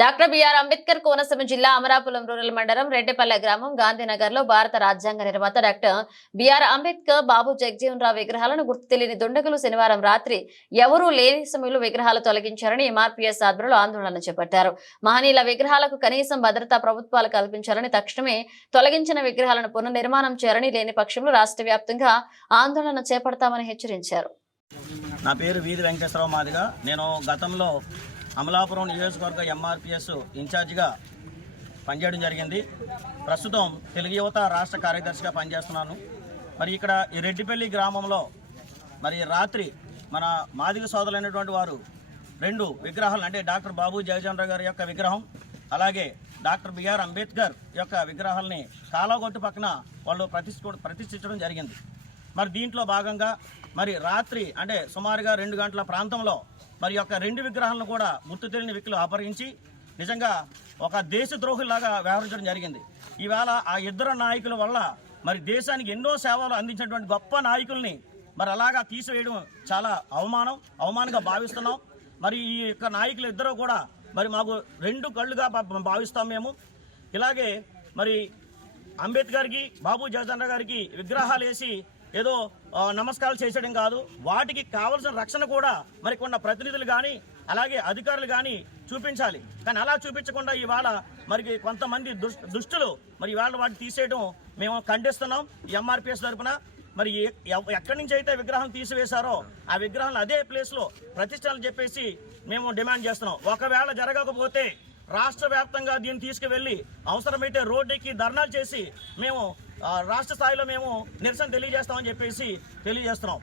Doctor BR Ambedkar Konaseema జిల్లా Amarapuram rural మండలం రెడ్డిపల్లె గ్రామం గాంధీనగర్ లో భారత రాజ్యాంగ నిర్మాత డాక్టర్ బిఆర్ అంబేద్కర్ బాబు జగజీవన్ రావు విగ్రహాలను గుర్తు తెలియని దుండగులు శనివారం రాత్రి ఎవరూ లేని సమయంలో విగ్రహాలు తొలగించారని ఎంఆర్పీఎస్ ఆధ్వర్యంలో ఆందోళన చేపట్టారు. మహనీయుల విగ్రహాలకు కనీసం భద్రతా ప్రభుత్వాలు కల్పించాలని, తక్షణమే తొలగించిన విగ్రహాలను పునర్నిర్మాణం చేయాలని, లేని పక్షంలో రాష్ట్ర వ్యాప్తంగా ఆందోళన చేపడతామని హెచ్చరించారు. నా పేరు వీధి వెంకటేశ్వరరావు మాదిగా. నేను గతంలో అమలాపురం నియోజకవర్గ ఎంఆర్పీఎస్ ఇన్ఛార్జిగా పనిచేయడం జరిగింది. ప్రస్తుతం తెలుగు యువత రాష్ట్ర కార్యదర్శిగా పనిచేస్తున్నాను. మరి ఇక్కడ ఈ రెడ్డిపల్లి గ్రామంలో మరి రాత్రి మన మాదిగ సోదరులైనటువంటి వారు 2 విగ్రహాలు, అంటే డాక్టర్ బాబు జగజీవన్ రావు గారి యొక్క విగ్రహం, అలాగే డాక్టర్ బిఆర్ అంబేద్కర్ యొక్క విగ్రహాలని కాలగొట్టు పక్కన వాళ్ళు ప్రతిష్ఠించడం జరిగింది. మరి దీంట్లో భాగంగా మరి రాత్రి అంటే సుమారుగా 2 గంటల ప్రాంతంలో మరి యొక్క 2 విగ్రహాలను కూడా గుర్తు తెలియని వ్యక్తులు అపహరించి నిజంగా ఒక దేశద్రోహులాగా వ్యవహరించడం జరిగింది. ఈవేళ ఆ ఇద్దరు నాయకుల వల్ల మరి దేశానికి ఎన్నో సేవలు అందించినటువంటి గొప్ప నాయకుల్ని మరి అలాగా తీసివేయడం చాలా అవమానంగా భావిస్తున్నాం. మరి ఈ యొక్క నాయకులు ఇద్దరు కూడా మరి మాకు 2 కళ్ళుగా భావిస్తాం మేము. ఇలాగే మరి అంబేద్కర్కి, బాబు జగజీవన్ రావు గారికి విగ్రహాలు వేసి ఏదో నమస్కారాలు చేసేయడం కాదు, వాటికి కావాల్సిన రక్షణ కూడా మరి కొన్న ప్రతినిధులు కానీ అలాగే అధికారులు కానీ చూపించాలి. కానీ అలా చూపించకుండా ఇవాళ మరి కొంతమంది దుష్టులు మరి ఇవాళ వాటిని తీసేయడం మేము ఖండిస్తున్నాం. ఎంఆర్పీఎస్ తరఫున మరి ఎక్కడి నుంచి అయితే విగ్రహం తీసివేశారో ఆ విగ్రహాలు అదే ప్లేస్లో ప్రతిష్ఠలు చెప్పేసి మేము డిమాండ్ చేస్తున్నాం. ఒకవేళ జరగకపోతే రాష్ట్ర వ్యాప్తంగా దీన్ని తీసుకువెళ్ళి అవసరమైతే రోడ్డుకి ధర్నాలు చేసి మేము రాష్ట్ర స్థాయిలో మేము నిరసన తెలియజేస్తామని చెప్పేసి తెలియజేస్తున్నాం.